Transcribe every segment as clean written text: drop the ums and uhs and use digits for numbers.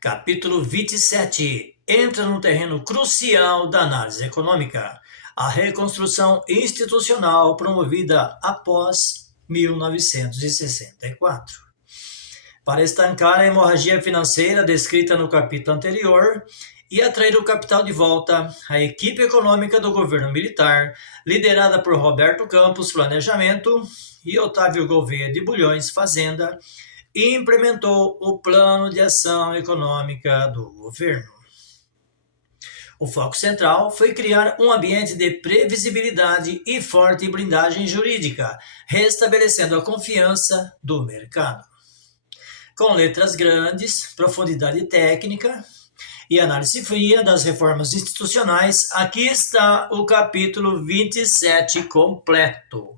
Capítulo 27 entra num terreno crucial da análise econômica, a reconstrução institucional promovida após 1964. Para estancar a hemorragia financeira descrita no capítulo anterior e atrair o capital de volta, a equipe econômica do governo militar, liderada por Roberto Campos, Planejamento, e Otávio Gouveia de Bulhões, Fazenda, implementou o Plano de Ação Econômica do governo. O foco central foi criar um ambiente de previsibilidade e forte blindagem jurídica, restabelecendo a confiança do mercado. Com letras grandes, profundidade técnica e análise fria das reformas institucionais, aqui está o capítulo 27 completo.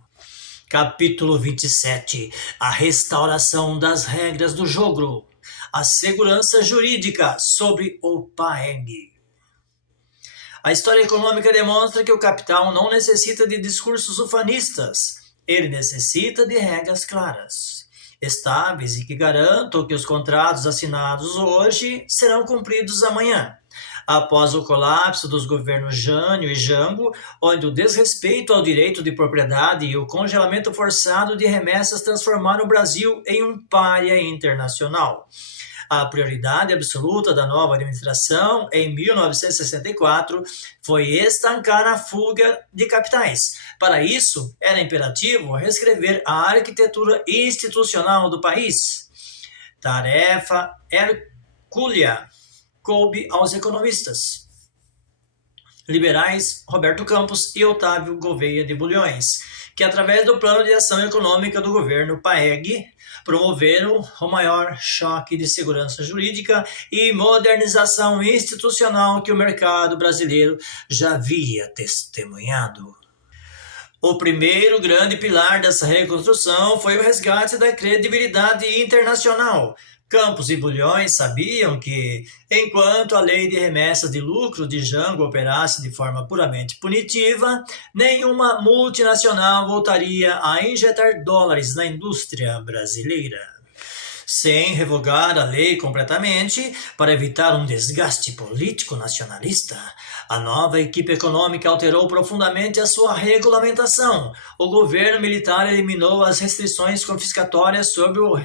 Capítulo 27. A restauração das regras do jogo. A segurança jurídica sobre o PAEG. A história econômica demonstra que o capital não necessita de discursos ufanistas. Ele necessita de regras claras, estáveis e que garantam que os contratos assinados hoje serão cumpridos amanhã. Após o colapso dos governos Jânio e Jango, onde o desrespeito ao direito de propriedade e o congelamento forçado de remessas transformaram o Brasil em um pária internacional. A prioridade absoluta da nova administração, em 1964, foi estancar a fuga de capitais. Para isso, era imperativo reescrever a arquitetura institucional do país. Tarefa hercúlea coube aos economistas liberais Roberto Campos e Otávio Gouveia de Bulhões, que através do Plano de Ação Econômica do governo PAEG, promoveram o maior choque de segurança jurídica e modernização institucional que o mercado brasileiro já havia testemunhado. O primeiro grande pilar dessa reconstrução foi o resgate da credibilidade internacional. Campos e Bulhões sabiam que, enquanto a lei de remessas de lucro de Jango operasse de forma puramente punitiva, nenhuma multinacional voltaria a injetar dólares na indústria brasileira. Sem revogar a lei completamente, para evitar um desgaste político nacionalista, a nova equipe econômica alterou profundamente a sua regulamentação. O governo militar eliminou as restrições confiscatórias sobre o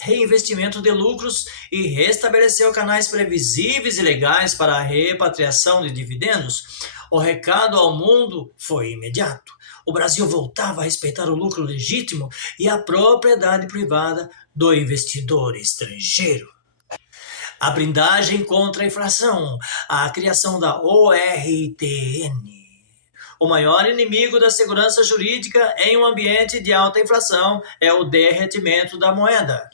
reinvestimento de lucros e restabeleceu canais previsíveis e legais para a repatriação de dividendos. O recado ao mundo foi imediato. O Brasil voltava a respeitar o lucro legítimo e a propriedade privada do investidor estrangeiro. A blindagem contra a inflação, a criação da ORTN. O maior inimigo da segurança jurídica em um ambiente de alta inflação é o derretimento da moeda,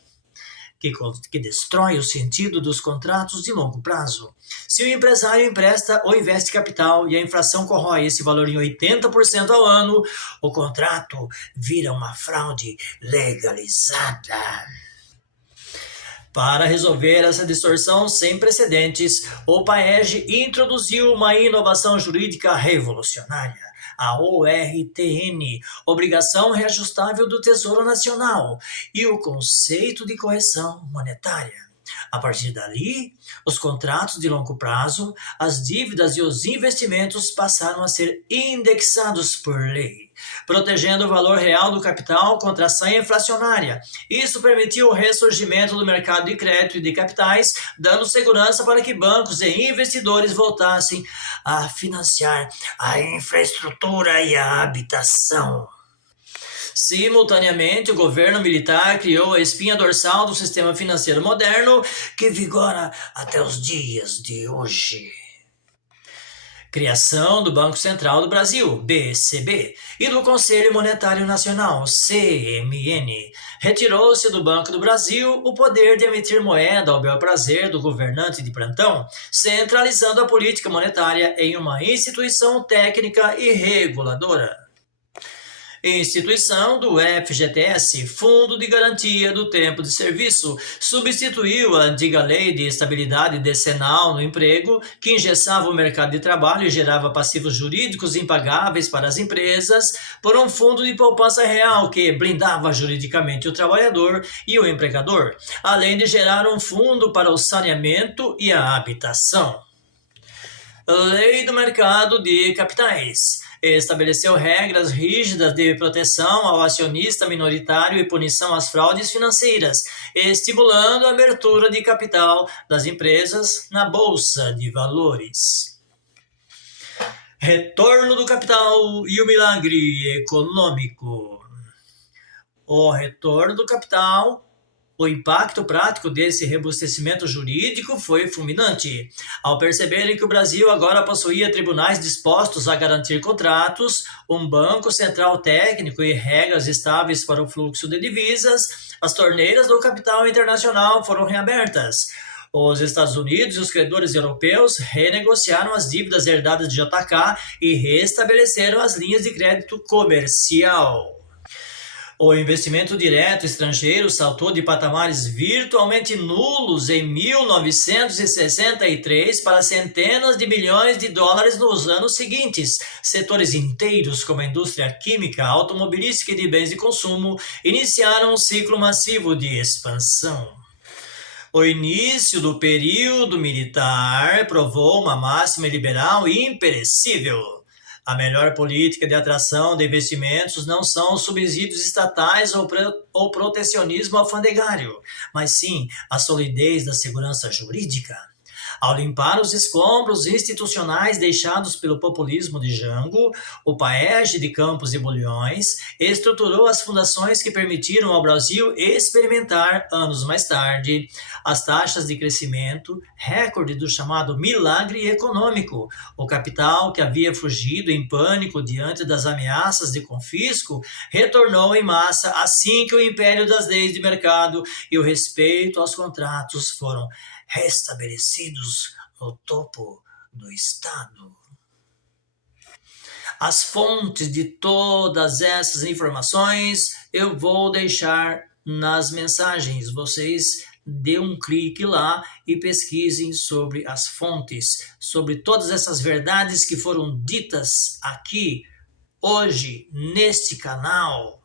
que destrói o sentido dos contratos de longo prazo. Se o empresário empresta ou investe capital e a inflação corrói esse valor em 80% ao ano, o contrato vira uma fraude legalizada. Para resolver essa distorção sem precedentes, o PAEG introduziu uma inovação jurídica revolucionária, a ORTN, Obrigação Reajustável do Tesouro Nacional, e o conceito de correção monetária. A partir dali, os contratos de longo prazo, as dívidas e os investimentos passaram a ser indexados por lei, protegendo o valor real do capital contra a sanha inflacionária. Isso permitiu o ressurgimento do mercado de crédito e de capitais, dando segurança para que bancos e investidores voltassem a financiar a infraestrutura e a habitação. Simultaneamente, o governo militar criou a espinha dorsal do sistema financeiro moderno, que vigora até os dias de hoje. Criação do Banco Central do Brasil, BCB, e do Conselho Monetário Nacional, CMN. Retirou-se do Banco do Brasil o poder de emitir moeda ao bel prazer do governante de plantão, centralizando a política monetária em uma instituição técnica e reguladora. Instituição do FGTS, Fundo de Garantia do Tempo de Serviço, substituiu a antiga Lei de Estabilidade Decenal no Emprego, que engessava o mercado de trabalho e gerava passivos jurídicos impagáveis para as empresas, por um fundo de poupança real que blindava juridicamente o trabalhador e o empregador, além de gerar um fundo para o saneamento e a habitação. Lei do Mercado de Capitais estabeleceu regras rígidas de proteção ao acionista minoritário e punição às fraudes financeiras, estimulando a abertura de capital das empresas na Bolsa de Valores. Retorno do capital e o milagre econômico. O retorno do capital. O impacto prático desse robustecimento jurídico foi fulminante. Ao perceberem que o Brasil agora possuía tribunais dispostos a garantir contratos, um banco central técnico e regras estáveis para o fluxo de divisas, as torneiras do capital internacional foram reabertas. Os Estados Unidos e os credores europeus renegociaram as dívidas herdadas de JK e restabeleceram as linhas de crédito comercial. O investimento direto estrangeiro saltou de patamares virtualmente nulos em 1963 para centenas de bilhões de dólares nos anos seguintes. Setores inteiros, como a indústria química, automobilística e de bens de consumo, iniciaram um ciclo massivo de expansão. O início do período militar provou uma máxima liberal imperecível. A melhor política de atração de investimentos não são os subsídios estatais ou protecionismo alfandegário, mas sim a solidez da segurança jurídica. Ao limpar os escombros institucionais deixados pelo populismo de Jango, o Paege de Campos e Bulhões estruturou as fundações que permitiram ao Brasil experimentar, anos mais tarde, as taxas de crescimento, recorde do chamado milagre econômico. O capital que havia fugido em pânico diante das ameaças de confisco retornou em massa assim que o império das leis de mercado e o respeito aos contratos foram restabelecidos no topo do Estado. As fontes de todas essas informações eu vou deixar nas mensagens. Vocês dê um clique lá e pesquisem sobre as fontes, sobre todas essas verdades que foram ditas aqui, hoje, neste canal.